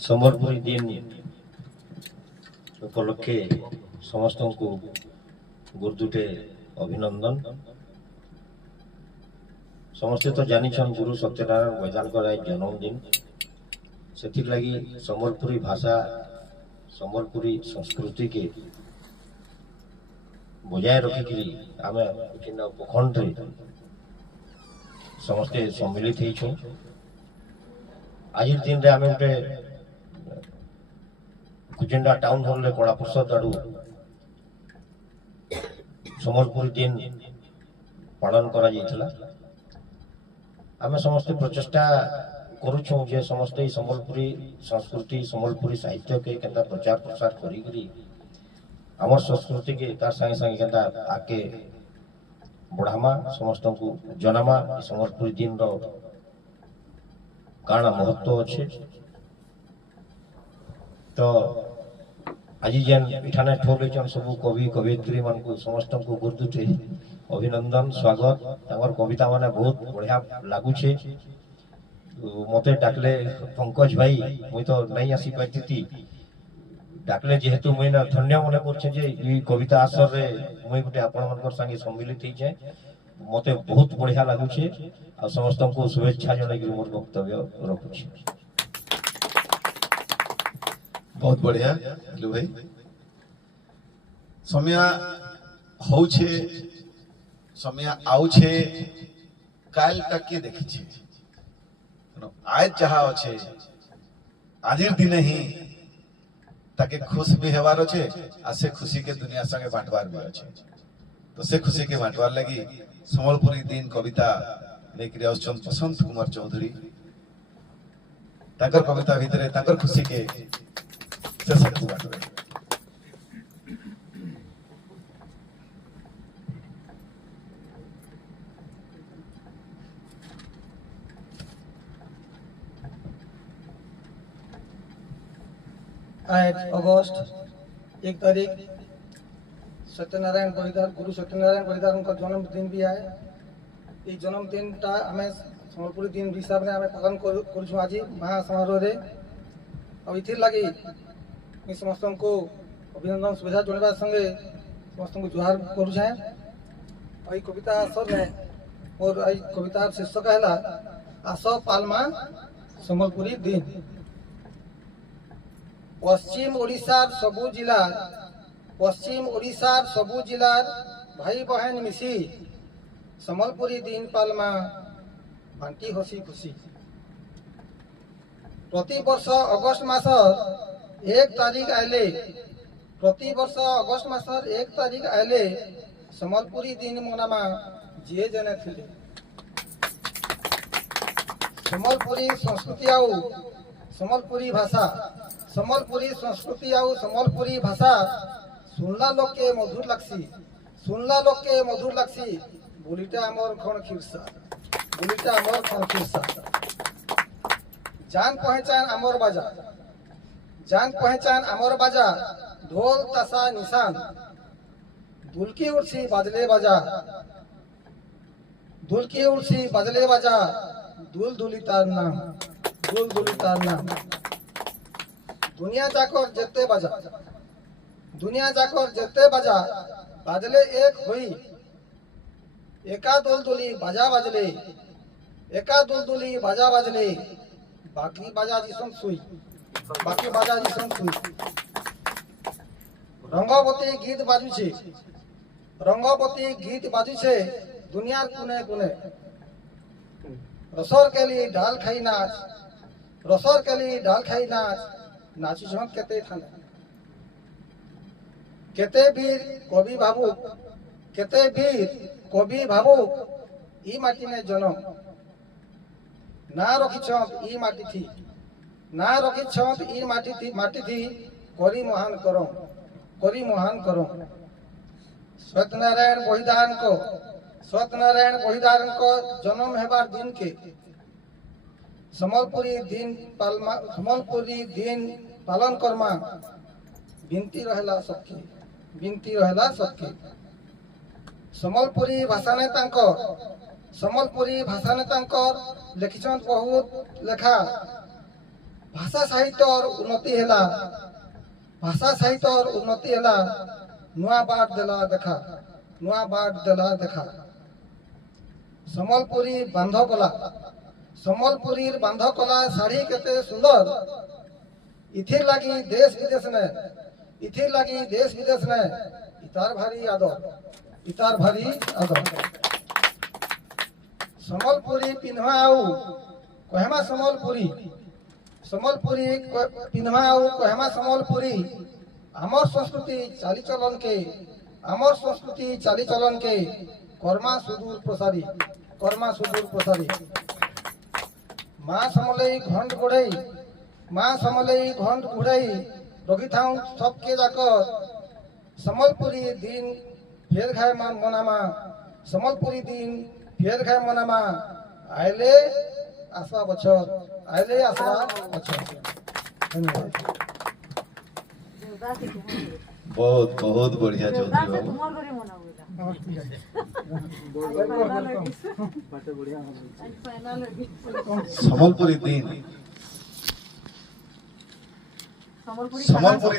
संबलपुरी दिन उपलक्षे समस्त को गुरुदुटे अभिनंदन। समस्ते तो जानी गुरु सत्यनारायण बैदान जन्मदिन से लगी संबलपुरी भाषा संबलपुरी संस्कृति के बजाय रखिकी आम विभिन्न उपखंड समस्ते सम्मिलित हो। आज दिन रे आम गोटे कुचिंडा टाउन हॉल रे कला परिषद आड़ू संबलपुरी दिन पालन करा जायतिला। आम समस्ते प्रचेष्टा करूछू जे समस्ते संबलपुरी संस्कृति संबलपुरी साहित्य के केंता प्रचार प्रसार करी आमर संस्कृति के तार संगे संगे केंता आके बढ़ामा समस्त को जनामा संबलपुरी दिन रो काना महत्व अच्छे। तो आज जेन इठाने ठोले सब कवि कवियत्री मान को समस्त को गुरुदुटे अभिनंदन स्वागत। तांगर कविता माने बहुत बढ़िया लागुछे। मते डाकले पंकज भाई मुई तो नहीं आसी पाती डाकले जेहेतु मुई ना धन्य मने करछे जे ई कविता आसर रे मुई गुटे आपण मनकर संगे सम्मिलित ही छे। मते बहुत बढ़िया लागुछे आ समस्त को शुभेच्छा जनाई कि मोर वक्तव्य रखुछे। बहुत बढ़िया हेलो भाई समय होछे समय आउछे काल टके देखि छे आज जहा अच्छे आजिर दिन ही ताके खुश भी हेवार अच्छे आ से खुशी के दुनिया संगे बांटवार भी अच्छे। तो से खुशी के बांटवार लगी संबलपुरी दिन कविता लेकर आउछन बसंत कुमार चौधरी ताकर कविता भितरे ताकर खुशी के से सकू बांटवे। आज अगस्त 1 तारीख सत्यनारायण बलिदान गुरु सत्यनारायण बलिदान का जन्मदिन भी है। ये जन्मदिन आम संबलपुरी दिन हिसाब से आम पालन कर आज महासमारोह और इथिर लगी समस्त को अभिनंदन शुभेच्छा जनावा संगे समस्त को जुहार करुछे। और कविता आसर में और कवितार शीर्षक है आस पालमा संबलपुरी दिन। पश्चिम ओडिशार सबु जिलार भाई बहन मिसी संबलपुरी दिन पालमा बांटी हसी खुशी। प्रति वर्ष अगस्त मासर 1 तारीख आइले संबलपुरी दिन मनामा जे जने थिले। संबलपुरी संस्कृति आउ संबलपुरी भाषा संबलपुरी संस्कृति आउ संबलपुरी भाषा सुनला लोक के मधुर लगसी बोलीटा आमर खण खिरसा जान पहचान आमर बाजा ढोल तासा निशान दुलकी उड़सी बाजले बाजा दुल दुली तार नाम दुनिया जाकर जेते बाजा बाजले एक हुई एका दुलदुली बाजा बाजले बाकी बाजा जिसन सुई रंगवती गीत बाजुछे दुनियार कुने कुने रसर केली ढाल खाई नाच नाची छन केते वीर कवि भावुक ई माटी ने जन्म ना रखी ई माटी थी करी महान करो सत्यनारायण बलिदान को जन्म हेबार दिन के संबलपुरी दिन पालन करमा बिनती रहला सबके संबलपुरी भाषा ने लिखिछन बहुत लेखा भाषा साहित्यर उन्नति हैला भाषा साहित्यर उन्नति हैला नुआ बाट देला देखा नुआ बाट देला देखा सम्बलपुरी बांधकला सम्बलपुरी बांधकला शाढ़ी केते सुंदर इथिर लगी देश विदेश ने इतार भारी आदर सम्बलपुरी पिन्हवा आउ कहमा सम्बलपुरी पिन्हवा आउ कहमा सम्बलपुरी आमर संस्कृति चालीचलन के कर्मा सुदूर प्रसारी माँ समलई घंट घुड़ाई रखी था सबके जाक सम्बलपुरी दिन फेर खाए मनामा सम्बलपुरी दिन फेर खाए मनामा आइले आसवा बछर धन्यवाद। बहुत बहुत बढ़िया चौधरी बाबू सम्बलपुरी दिन सम्बलपुरी